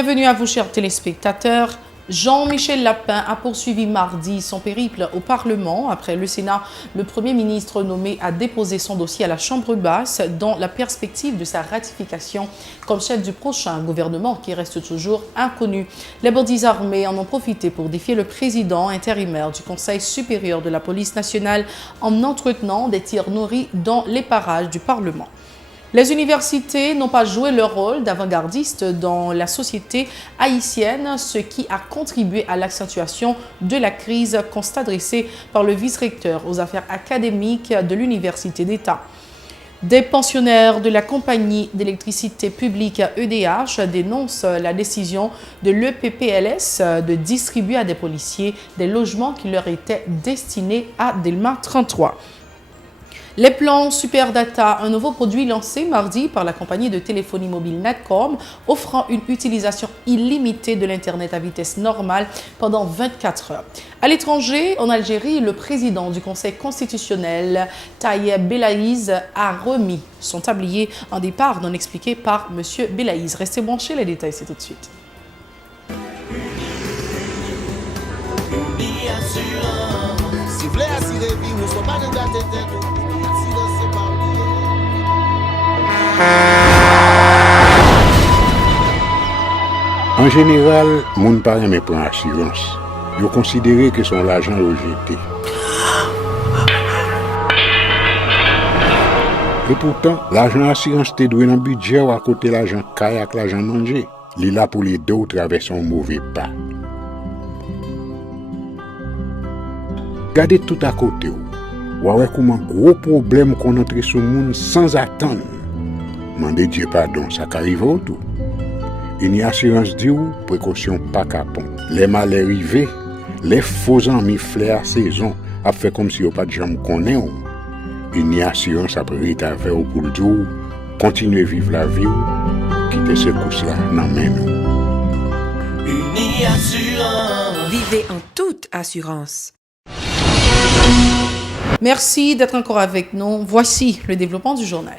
Bienvenue à vous, chers téléspectateurs. Jean-Michel Lapin a poursuivi mardi son périple au Parlement. Après le Sénat, le Premier ministre nommé a déposé son dossier à la Chambre basse dans la perspective de sa ratification comme chef du prochain gouvernement qui reste toujours inconnu. Les bandits armés en ont profité pour défier le président intérimaire du Conseil supérieur de la police nationale en entretenant des tirs nourris dans les parages du Parlement. Les universités n'ont pas joué leur rôle d'avant-gardiste dans la société haïtienne, ce qui a contribué à l'accentuation de la crise, constat dressé par le vice-recteur aux affaires académiques de l'Université d'État. Des pensionnaires de la compagnie d'électricité publique EDH dénoncent la décision de l'EPPLS de distribuer à des policiers des logements qui leur étaient destinés à Delma 33. Les plans Super Data, un nouveau produit lancé mardi par la compagnie de téléphonie mobile Netcom, offrant une utilisation illimitée de l'Internet à vitesse normale pendant 24 heures. À l'étranger, en Algérie, le président du Conseil constitutionnel, Tayeb Belaïz, a remis son tablier en départ non expliqué par M. Belaïz. Restez branchés, les détails, c'est tout de suite. En général, moun pa reme pran assurance. Yo considéré que son l'argent yo jeté. Et pourtant, l'argent assurance te doué dans budget ou à côté l'argent kay ak l'argent manger. Li là pour les deux ou traverser un mauvais pas. Gardez tout à côté ou. Ouais comment gros problème qu'on entre sur moun sans attendre. Mandez Dieu pardon, ça qu'arrive au tout. Une assurance dit ou précaution pas capon. Les malheurs arrivés, les faux amis flair saison a fait comme si on pas de jambe connaît ou. Une assurance après ta vers pour le jour, continuer vivre la vie ou quitter ce course là nan men nous. Uni Assurance. Vivez en toute assurance. Merci d'être encore avec nous. Voici le développement du journal.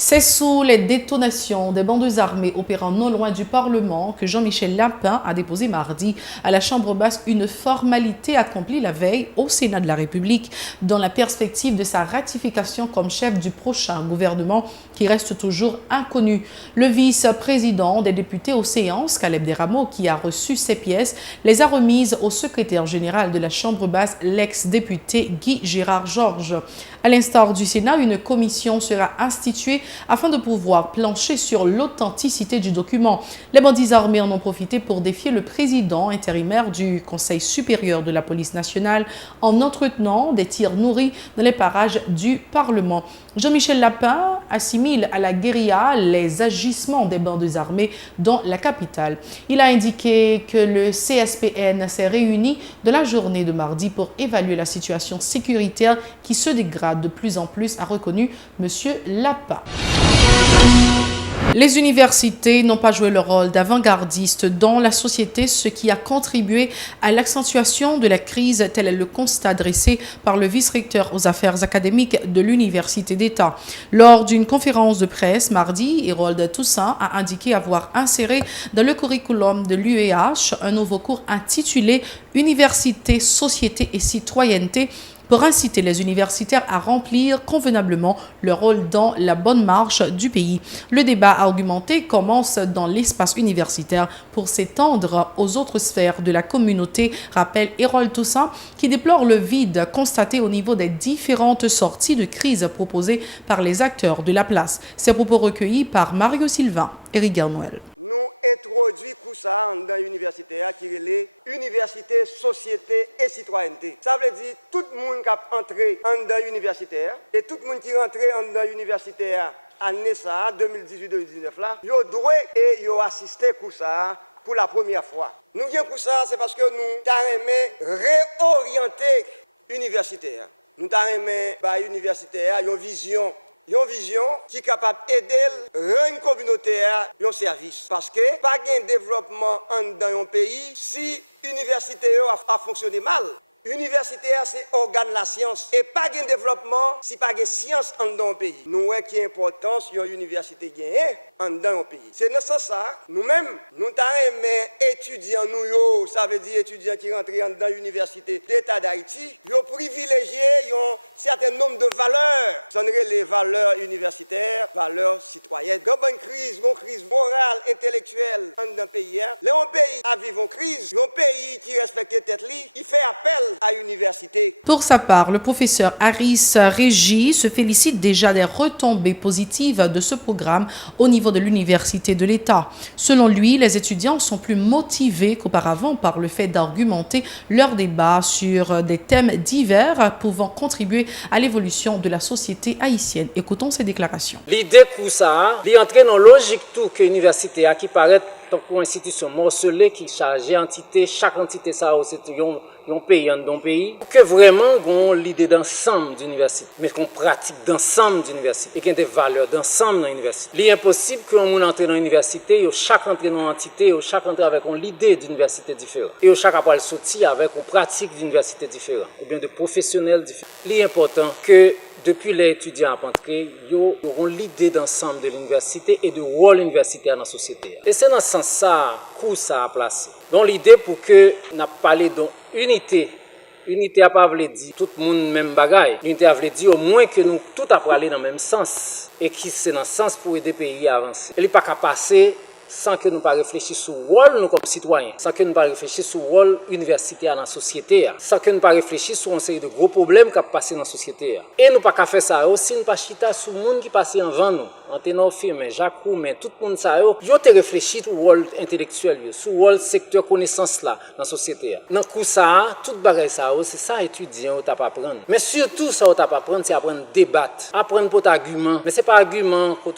C'est sous les détonations des bandes armées opérant non loin du Parlement que Jean-Michel Lapin a déposé mardi à la Chambre basse une formalité accomplie la veille au Sénat de la République dans la perspective de sa ratification comme chef du prochain gouvernement qui reste toujours inconnu. Le vice-président des députés aux séances, Caleb Desrameaux, qui a reçu ces pièces, les a remises au secrétaire général de la Chambre basse, l'ex-député Guy Gérard Georges. À l'instar du Sénat, une commission sera instituée afin de pouvoir plancher sur l'authenticité du document. Les bandits armés en ont profité pour défier le président intérimaire du Conseil supérieur de la police nationale en entretenant des tirs nourris dans les parages du Parlement. Jean-Michel Lapin assimile à la guérilla les agissements des bandes armées dans la capitale. Il a indiqué que le CSPN s'est réuni de la journée de mardi pour évaluer la situation sécuritaire qui se dégrade de plus en plus, a reconnu M. Lapin. Les universités n'ont pas joué leur rôle d'avant-gardiste dans la société, ce qui a contribué à l'accentuation de la crise, tel est le constat dressé par le vice-recteur aux affaires académiques de l'Université d'État. Lors d'une conférence de presse mardi, Hérold Toussaint a indiqué avoir inséré dans le curriculum de l'UEH un nouveau cours intitulé « Université, société et citoyenneté » pour inciter les universitaires à remplir convenablement leur rôle dans la bonne marche du pays. Le débat argumenté commence dans l'espace universitaire pour s'étendre aux autres sphères de la communauté, rappelle Hérold Toussaint, qui déplore le vide constaté au niveau des différentes sorties de crise proposées par les acteurs de la place. Ces propos recueillis par Mario Sylvain et Rigard Noël. Nous introduit ça dans l'université qui est l'université, société et citoyenneté. Ça veut dire tout le monde qui a entré dans l'université et tout le monde qui est rentré dans l'université année 2018-2019 là, yo droit et yo assisté pour ça pour la première fois. Nous avons pour ça, c'est parce que nous avons réorienté l'université. Nous avons l'université une vision. Une vision qui est capable d'aider une communauté à un service. Parce que pas de développement dans un pays si l'université a fonctionné mal. Université, c'est organe la science. Et pas de développement si pas de science en dans le pays. Nous voyons qu'il y a importance d'une université en dans le pays. C'est dans ce sens, nous-mêmes, nous avons étudiants, ça veut dire étudiants qui rentrent dans l'université d'État d'Haïti, ils ont privilégié un certain nombre de valeurs. Ce sont les valeurs universitaires, valeurs citoyennes. Il y a une crise morale, intellectuelle dans le pays. Un pays a vécu une crise, un pays qui respecte tête, il fait appel à l'université. Pour sa part, le professeur Harris Régis se félicite déjà des retombées positives de ce programme au niveau de l'université de l'État. Selon lui, les étudiants sont plus motivés qu'auparavant par le fait d'argumenter leurs débats sur des thèmes divers pouvant contribuer à l'évolution de la société haïtienne. Écoutons ses déclarations. L'idée pour ça, l'entrée dans la logique tout que l'université a qui paraît une institution morcelée qui charge entité, chaque entité ça c'est un pays dans un pays, que vraiment on l'idée d'ensemble d'université, mais qu'on pratique d'ensemble d'université et qu'il y a des valeurs d'ensemble dans l'université. Il est impossible qu'on entre dans l'université, chaque entrée dans l'entité, chaque entrée avec une idée d'université différente, et chaque après sortir avec une pratique d'université différente, ou bien de professionnels différents. Il est important que depuis les étudiants à entrer, ils auront l'idée d'ensemble de l'université et du rôle universitaire dans la société. Et c'est dans ce sens que ça a placé. Donc l'idée pour que nous parlé d'unité. Unité a pas voulu dire tout le monde même bagaille. L'unité a voulu dire au moins que nous tout a aller dans le même sens et qui c'est dans le sens pour aider le pays à avancer. Il n'est pas qu'à passer sans que nous pas réfléchir sur le rôle nous comme citoyens, sans que nous pas réfléchir sur le rôle universitaire dans la société, sans que nous pas réfléchir sur une série de gros problèmes qui passent dans la société. Et nous pas qu'à faire ça aussi, nous pas chita sur le monde qui passe avant nous. Anténor Firmin, Jacques Roumain, tout le monde ça yo te réfléchir sur le rôle intellectuel, sur le rôle secteur connaissance là dans la société. Dans coup ça, tout bagage ça c'est ça étudiant t'a pas apprendre. Mais surtout ça t'a pas apprendre, c'est apprendre débattre, apprendre pour argument. Mais c'est pas argument que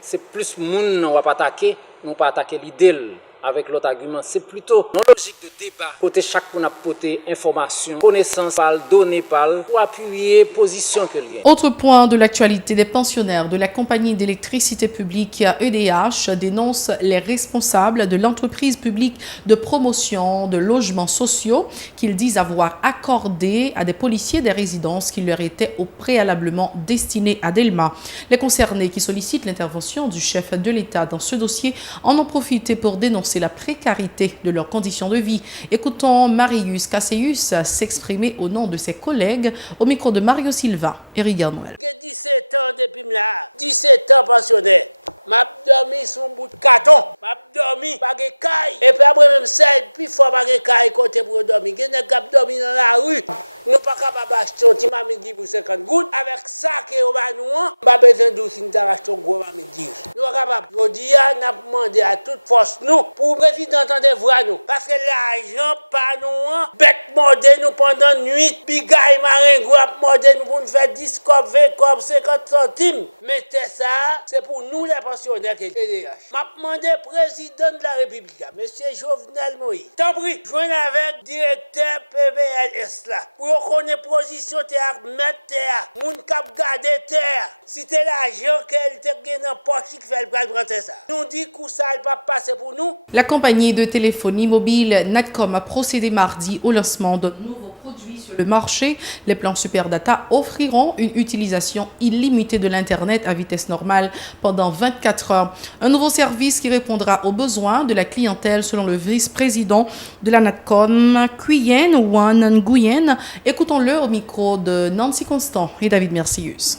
c'est plus monde on va pas attaquer. Non pas attaquer l'idée avec l'autre argument, c'est plutôt une logique de débat. Côté chaque pour apporter information, connaissance, données pour appuyer position que l'il y a. Autre point de l'actualité, des pensionnaires de la compagnie d'électricité publique EDH dénoncent les responsables de l'entreprise publique de promotion de logements sociaux qu'ils disent avoir accordé à des policiers des résidences qui leur étaient préalablement destinées à Delma. Les concernés qui sollicitent l'intervention du chef de l'État dans ce dossier en ont profité pour dénoncer la précarité de leurs conditions de vie. Écoutons Marius Casseus s'exprimer au nom de ses collègues au micro de Mario Silva et Rigard Noël. J'ai 17 ans depuis là, 17 ans pensionnaire. M'a dormi sur un bout de carton. M'a dormi pas de caille. Et puis après même ça, puis faut pas de caille côté pour dormir. Qui n'est pas dormi dans la rue. Nous pas capable d'acheter un petit mamidi pour 50 gouttes. Avec ça que on va nous, pas besoin de si nous achetons un gros mamidi. Nous pas capable. Je dis n'a demandé à toute force nous pour le président de voir nous. Parce que l'argent pas nous bête mordé nous pendant nuit. Bigaille maringou a mordé nous pour nous faire 10 cop, 20 cop, 50 centimes. Mettez ça, c'est pour nous les pensionnaires qui est EDH. M'a demandé président de la République, monsieur Jovenel Moïse. T'en prie, joignez avec directeur PVLS là. Pour qu'on ait position terre, mettre terre, moun kap garder terre. Si c'est l'argent qu'elle te gagne dans poche qui fait le prendre ça. Nous dit que ça ne va pas passer pour nous. La compagnie de téléphonie mobile Natcom a procédé mardi au lancement de nouveaux produits sur le marché. Les plans Super Data offriront une utilisation illimitée de l'Internet à vitesse normale pendant 24 heures. Un nouveau service qui répondra aux besoins de la clientèle selon le vice-président de la Natcom, Cuyen Wan Nguyen. Écoutons-le au micro de Nancy Constant et David Mercius.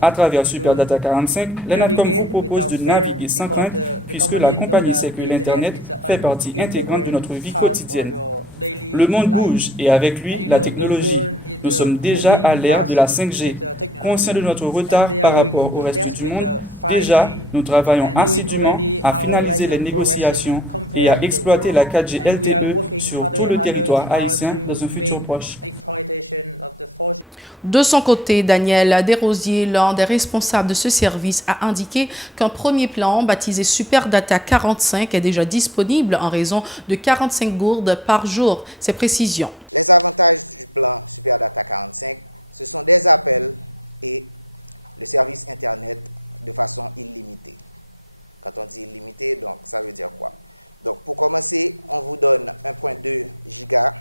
À travers SuperData 45, la Natcom vous propose de naviguer sans crainte puisque la compagnie sait que l'Internet fait partie intégrante de notre vie quotidienne. Le monde bouge et avec lui la technologie. Nous sommes déjà à l'ère de la 5G. Conscients de notre retard par rapport au reste du monde, déjà nous travaillons assidûment à finaliser les négociations et à exploiter la 4G LTE sur tout le territoire haïtien dans un futur proche. De son côté, Daniel Desrosiers, l'un des responsables de ce service, a indiqué qu'un premier plan baptisé Super Data 45 est déjà disponible en raison de 45 gourdes par jour. Ces précisions. Les avantages du plan Super Data 45, ce sont des appels et le service Internet de façon illimitée. Quand on dit illimité, donc ça veut dire quoi? Donc pour commencer, on vous donne 1.2 giga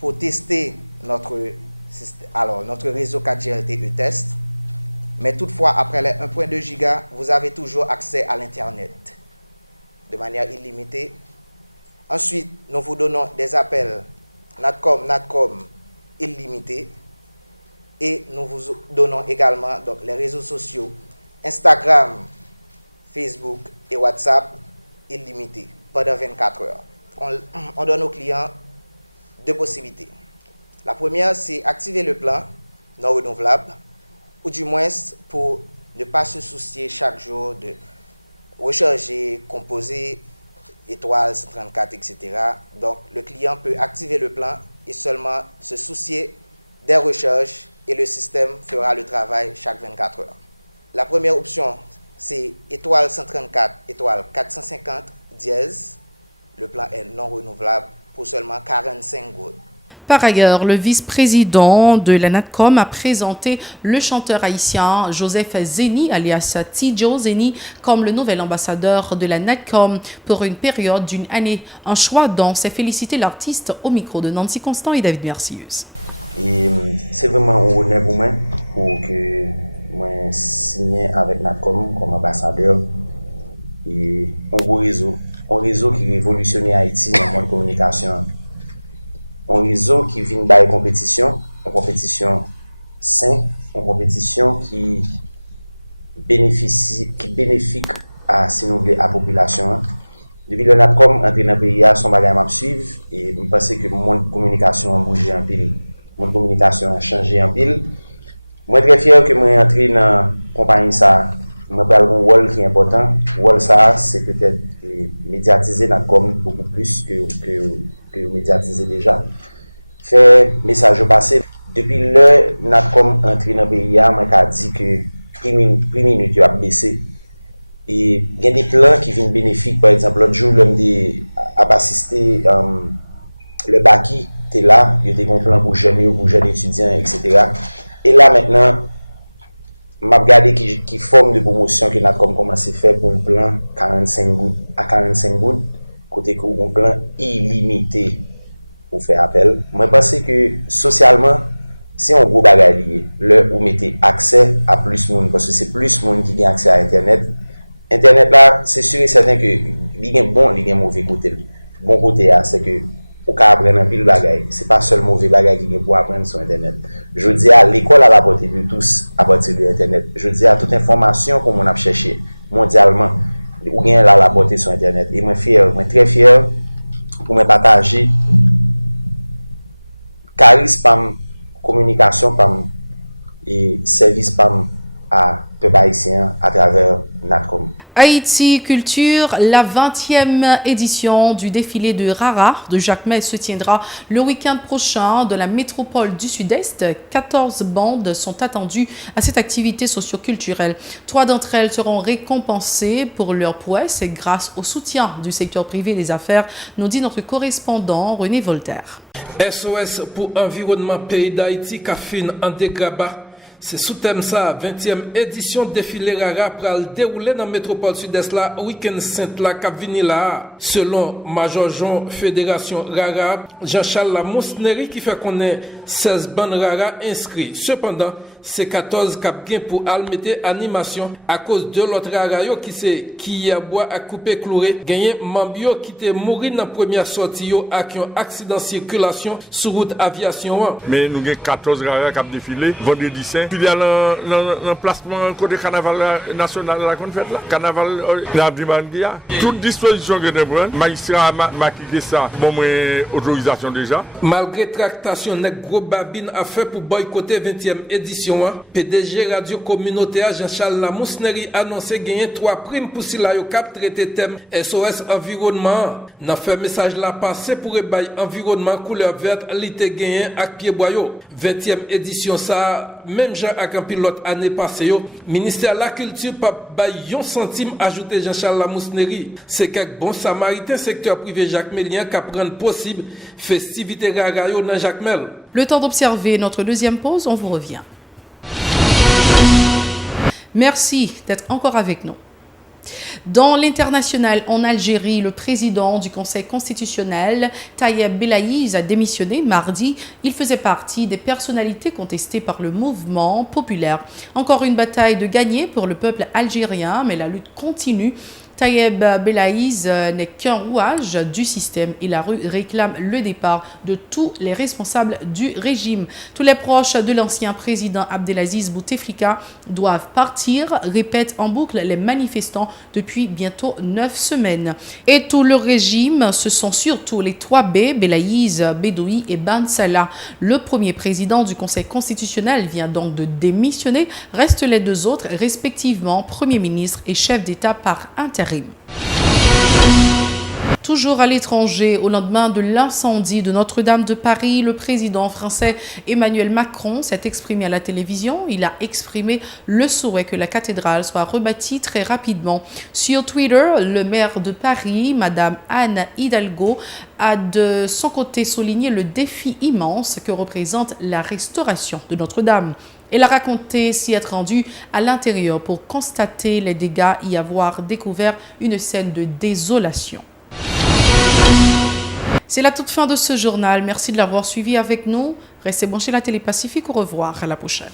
pour tester notre réseau 4G LTE test. Mais toutefois, après les 1.2 giga, vous avez toujours accès à l'Internet de manière illimitée. Ensuite, nous vous donnons des appels NATCOM illimités. Et nous vous donnons également donc, les réseaux sociaux Instagram, Facebook et WhatsApp illimités pendant 24 heures. On donne aux clients deux possibilités. La première, c'est activer le plan non renouvelable, ou du moins pour ne pas se soucier chaque jour de recharger, composer, étoile 134, etc. Donc, le client peut activer le plan et seulement se soucier des recharges et le système fera le travail chaque 24 heures. La première option, c'est étoile 134, étoile 450, dièse. Le plan est non renouvelable pour seulement 45 gouttes. Par ailleurs, le vice-président de la NATCOM a présenté le chanteur haïtien Joseph Zeni, alias Tidjo Zeni, comme le nouvel ambassadeur de la NATCOM pour une période d'une année. Un choix dont s'est félicité l'artiste au micro de Nancy Constant et David Mercius. Et c'est vraiment un honneur pour moi pour que moi signe avec NATCOM comme ambassadeur et un réseau qui révolutionne Haïti dans le monde de communication. Un réseau qui vient de une compétition saine, une compétition qui bénéfique à la population. Depuis que NATCOM entre dans le pays, son bagage m'a suivre et je pense que le monde de communication a bougé en pile. Mon communication a changé en pile. Moi, très fier que je entre dans la compagnie. Je prends un rôle qui est important. Le rôle, c'est peut-être médiatiser NATCOM beaucoup plus que médiatiser déjà. Faire message passé. Depuis le NATCOM entré dans le pays, je dit que prix minute a baissé. Et il y a des plans qui viennent bénéfiques. Par exemple, l'autre jour, l'homme a assisté le Baki. T'es là, il y a des plans pour jeunes étudiants, etc. Et là maintenant, je regarde qui forme de promotion que NATCOM commence à faire pour un plan 45 gouttes, côté que un plan illimité pour faire appel. Moi, je pense que socialement, si on gros bagage lié, vous mettez accès à plus de monde, parce que c'est plus de monde qui a accès à Internet. Internet là, c'est sûr et certain que il y a bon, il y a mauvais côté. Bon côté, c'est que pour apprendre un pile bagaille, c'est pas seulement mauvais bagaille qui pour apprendre sur Internet. Je dis à l'école à la portée de tous à partir de Internet. Je dis à toute information qu'on a cherché mondialement, ou bien là à la portée sur Internet. Et moi très fier pour me partager charisme, communication et service à peuple haïtien à travers NATCOM. Haïti Culture, la 20e édition du défilé de Rara de Jacmel se tiendra le week-end prochain dans la métropole du Sud-Est. 14 bandes sont attendues à cette activité socio-culturelle. 3 d'entre elles seront récompensées pour leur prouesse grâce au soutien du secteur privé des affaires, nous dit notre correspondant René Voltaire. SOS pour environnement pays d'Haïti, Kafine en Degraba. C'est sous thème ça, 20e édition défilé Rara pral dérouler dans la métropole sud-est là, week-end saint là, cap vini là. Selon Major Jean Fédération Rara, Jean-Charles Lamousneri qui fait qu'on ait 16 bandes Rara inscrits. Cependant, c'est 14 cap gain pour almeter animation à cause de l'autre Rara qui a bois à couper chloré. Gagné Mambio qui était mort dans la première sortie avec un accident de circulation sur route aviation. Mais nous avons 14 Rara qui ont défilé vendredi saint. Puis il y a l'emplacement côté carnaval national qu'on fait là. Carnaval la Dimandia. Toute disposition que nous prenons, magistrat m'a quitté ça. Bon, autorisation déjà. Malgré tractation, notre gros babine a fait pour boycotter 20e édition. PDG Radio Communautaire Jean-Charles Lamousneri a annoncé gagner 3 primes pour si la cap traité thème SOS Environnement. N'a fait message là passé pour ébailler environnement couleur verte l'été gagné avec pied boyo. 20e édition ça, même Jean avec un pilote année passée ministère de la culture pas bailler 1 centime ajouté Jean-Charles Lamousneri. C'est quelques bons samaritains secteur privé Jacmelien qui prennent possible festivité Rara dans Jacmel. Le temps d'observer notre deuxième pause, on vous revient. Merci d'être encore avec nous. Dans l'international en Algérie, le président du Conseil constitutionnel, Tayeb Belaïz, a démissionné mardi. Il faisait partie des personnalités contestées par le mouvement populaire. Encore une bataille de gagner pour le peuple algérien, mais la lutte continue. Tayeb Belaïz n'est qu'un rouage du système. Il réclame le départ de tous les responsables du régime. Tous les proches de l'ancien président Abdelaziz Bouteflika doivent partir, répètent en boucle les manifestants depuis bientôt 9 semaines. Et tout le régime, ce sont surtout les 3 B, Belaïz, Bedoui et Ben Salah. Le premier président du Conseil constitutionnel vient donc de démissionner. Restent les 2 autres, respectivement Premier ministre et chef d'État par intérim. Toujours à l'étranger, au lendemain de l'incendie de Notre-Dame de Paris, le président français Emmanuel Macron s'est exprimé à la télévision. Il a exprimé le souhait que la cathédrale soit rebâtie très rapidement. Sur Twitter, le maire de Paris, Madame Anne Hidalgo, a de son côté souligné le défi immense que représente la restauration de Notre-Dame. Elle a raconté s'y être rendue à l'intérieur pour constater les dégâts, y avoir découvert une scène de désolation. C'est la toute fin de ce journal. Merci de l'avoir suivi avec nous. Restez branchés à la Télé Pacifique. Au revoir. À la prochaine.